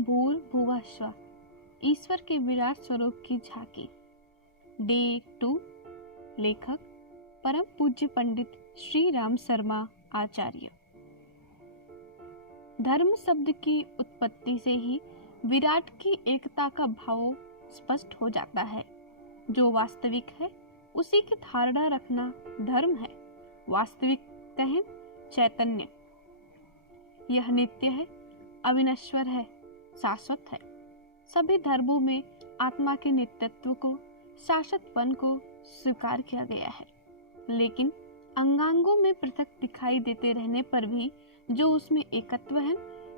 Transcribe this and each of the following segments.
भूर्भुवः स्वः, ईश्वर के विराट स्वरूप की झांकी। डे 2। लेखक परम पूज्य पंडित श्री राम शर्मा आचार्य। धर्म शब्द की उत्पत्ति से ही विराट की एकता का भाव स्पष्ट हो जाता है। जो वास्तविक है उसी की धारणा रखना धर्म है। वास्तविक कहें चैतन्य। यह नित्य है, अविनश्वर है, शाश्वत है। सभी धर्मों में आत्मा के नित्यत्व को, शाश्वतपन को स्वीकार किया गया है, लेकिन अंगांगों में पृथक दिखाई देते रहने पर भी जो उसमें एकत्व है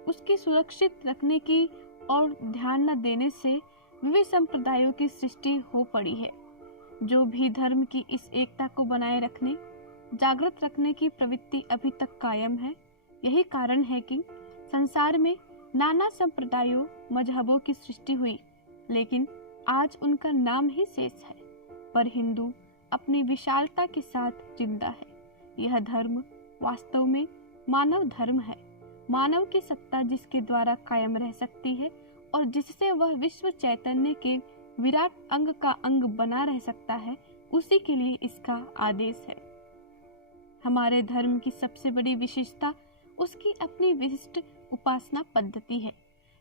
उसकी सुरक्षित रखने की और ध्यान न देने से विविध संप्रदायों की सृष्टि हो पड़ी है। जो भी धर्म की इस एकता को बनाए रखने, जागृत रखने की प्रवृत्ति अभी तक कायम है, यही कारण है कि संसार में नाना संप्रदायों मजहबों की सृष्टि हुई, लेकिन आज उनका नाम ही शेष है। पर हिंदू अपनी विशालता के साथ जिंदा है। यह धर्म वास्तव में मानव धर्म है। मानव की सत्ता जिसके द्वारा कायम रह सकती है और जिससे वह विश्व चैतन्य के विराट अंग का अंग बना रह सकता है, उसी के लिए इसका आदेश है। हमारे धर्म की सबसे बड़ी विशेषता उसकी अपनी विशिष्ट उपासना पद्धति है।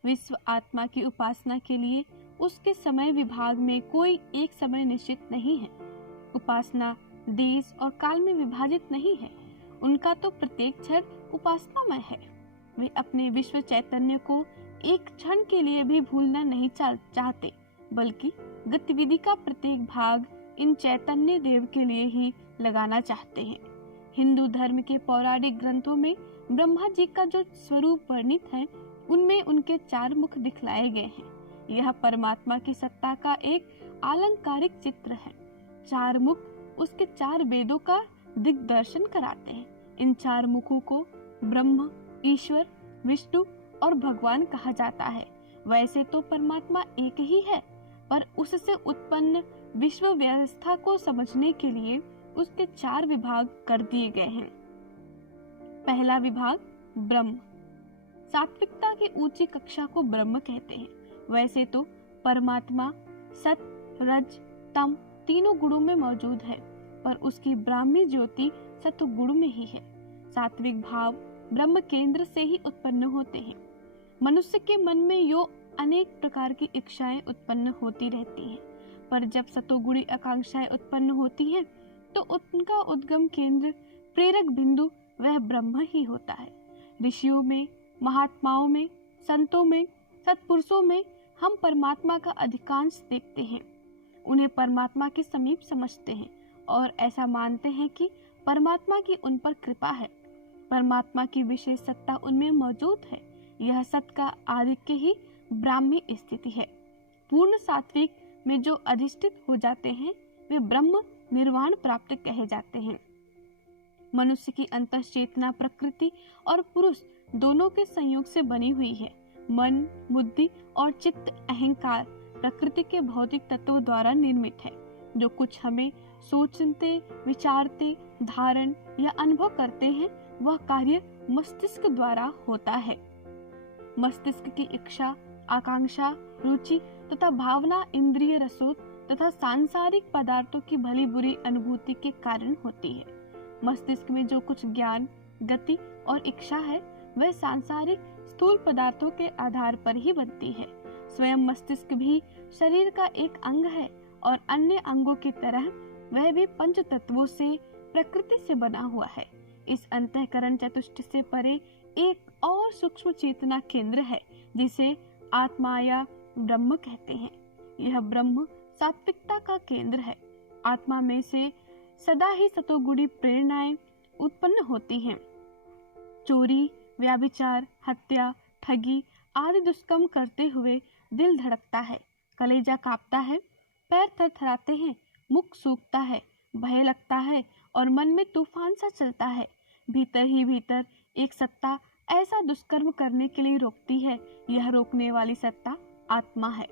विश्व आत्मा की उपासना के लिए उसके समय विभाग में कोई एक समय निश्चित नहीं है। उपासना देश और काल में विभाजित नहीं है। उनका तो प्रत्येक क्षण उपासनामय है। वे अपने विश्व चैतन्य को एक क्षण के लिए भी भूलना नहीं चाहते, बल्कि गतिविधि का प्रत्येक भाग इन चैतन्य देव के लिए ही लगाना चाहते हैं। हिंदू धर्म के पौराणिक ग्रंथों में ब्रह्मा जी का जो स्वरूप वर्णित है, उनमें उनके 4 मुख दिखलाए गए हैं। यह परमात्मा की सत्ता का एक आलंकारिक चित्र है। 4 मुख उसके 4 वेदों का दिग्दर्शन कराते हैं। इन 4 मुखों को ब्रह्म, ईश्वर, विष्णु और भगवान कहा जाता है। वैसे तो परमात्मा एक ही है, पर उससे उत्पन्न विश्व व्यवस्था को समझने के लिए उसके 4 विभाग कर दिए गए हैं। पहला विभाग ब्रह्म। सात्विकता की ऊंची कक्षा को ब्रह्म कहते हैं। वैसे तो परमात्मा सत, रज, तम तीनों गुणों में मौजूद है, पर उसकी ब्राह्मी ज्योति सत्व गुण में ही है। सात्विक भाव ब्रह्म केंद्र से ही उत्पन्न होते हैं। मनुष्य के मन में यो अनेक प्रकार की इच्छाएं उत्पन्न होती रहती हैं, पर जब सतोगुणी आकांक्षाएं उत्पन्न होती हैं, तो उनका उद्गम केंद्र, प्रेरक बिंदु वह ब्रह्म ही होता है। ऋषियों में, महात्माओं में, संतों में, सत्पुरुषों में हम परमात्मा का अधिकांश देखते हैं। उन्हें परमात्मा के समीप समझते हैं और ऐसा मानते हैं कि परमात्मा की उन पर कृपा है। परमात्मा की विशेष सत्ता उनमें मौजूद है। यह सत का आधिक्य ही ब्राह्मी स्थिति है। पूर्ण सात्विक में जो अधिष्ठित हो जाते हैं, वे ब्रह्म निर्वाण प्राप्त कहे जाते हैं। मनुष्य की अंतःचेतना प्रकृति और पुरुष दोनों के संयोग से बनी हुई है। मन, बुद्धि और चित्त, अहंकार प्रकृति के भौतिक तत्वों द्वारा निर्मित है। जो कुछ हमें सोचते, विचारते, धारण या अनुभव करते हैं, वह कार्य मस्तिष्क द्वारा होता है। मस्तिष्क की इच्छा, आकांक्षा, रुचि तथा भावना इंद्रिय रसों तथा सांसारिक पदार्थों की भली बुरी अनुभूति के कारण होती है। मस्तिष्क में जो कुछ ज्ञान, गति और इच्छा है, वह सांसारिक स्थूल पदार्थों के आधार पर ही बनती है। स्वयं मस्तिष्क भी शरीर का एक अंग है और अन्य अंगों की तरह वह भी पंच तत्वों से, प्रकृति से बना हुआ है। इस अंतःकरण चतुष्ट से परे एक और सूक्ष्म चेतना केंद्र है, जिसे आत्मा या ब्रह्म कहते हैं। यह ब्रह्म सात्विकता का केंद्र है। आत्मा में से सदा ही सतोगुणी प्रेरणाएं उत्पन्न होती हैं। चोरी, व्याभिचार, हत्या, ठगी आदि दुष्कर्म करते हुए दिल धड़कता है, कलेजा कांपता है, पैर थरथराते हैं, मुख सूखता है, भय लगता है और मन में तूफान सा चलता है। भीतर ही भीतर एक सत्ता ऐसा दुष्कर्म करने के लिए रोकती है। यह रोकने वाली सत्ता आत्मा है।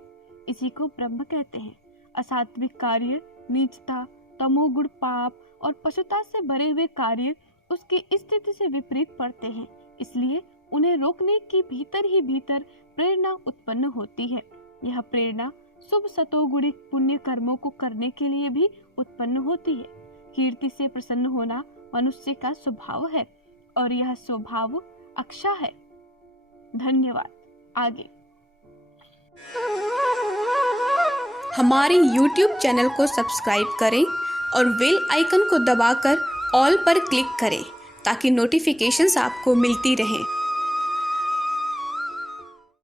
इसी को ब्रह्म कहते हैं। असात्विक कार्य, नीचता, तमोगुण, पाप और पशुता से भरे हुए कार्य उसकी स्थिति से विपरीत पड़ते हैं, इसलिए उन्हें रोकने की भीतर ही भीतर प्रेरणा उत्पन्न होती है। यह प्रेरणा शुभ सतोगुणी पुण्य कर्मों को करने के लिए भी उत्पन्न होती है। कीर्ति से प्रसन्न होना मनुष्य का स्वभाव है और यह स्वभाव अक्षय है। धन्यवाद। आगे हमारे YouTube चैनल को सब्सक्राइब करें और बेल आइकन को दबाकर ऑल पर क्लिक करें ताकि नोटिफिकेशंस आपको मिलती रहें।